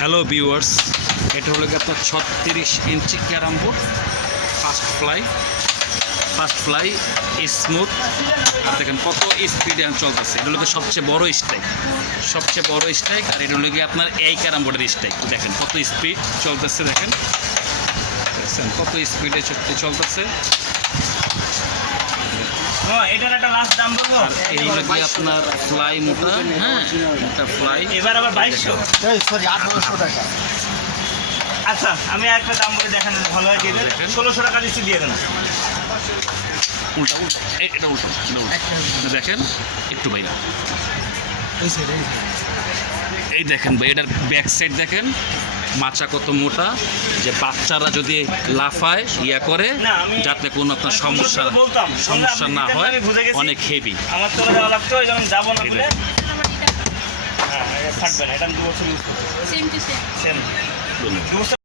Hello viewers, এটা হলো আপনার 36 ইঞ্চি carrom board, fast fly smooth. আর দেখেন কত স্পিডে চলতেছে। এটা হলো সবচেয়ে বড় স্ট্রাইক, আর এটা হলো আপনার এই ক্যারাম বোর্ডের স্ট্রাইক। দেখেন কত স্পিড চলতেছে, দেখেন কত স্পিডে চলতেছে। এটার একটা লাস্ট দাম বলবো। এই হলো কি আপনার ফ্লাই মোটা, হ্যাঁ এটা ফ্লাই। এবার আবার 2200 টাকা। আচ্ছা, আমি একটা দাম বলে দেখেন, ভালো হয় দিয়ে দেন। 1600 টাকা দিচ্ছি, দিয়ে দেন। উল্টা এটা উল্টো দেখেন একটু ভাই, এই দেখেন ভাই, এটার ব্যাক সাইড দেখেন মাচা কত মোটা, যে বাচ্চারা যদি লাফায় করে যাতে কোনো আপনার সমস্যা না হয়, অনেক হেভি। আমার চলে যাওয়া লাগতো, ওই জন্য যাবো না বলে। হ্যাঁ, থাকবে না, এটা 2 বছর ইউজ করতে। সেম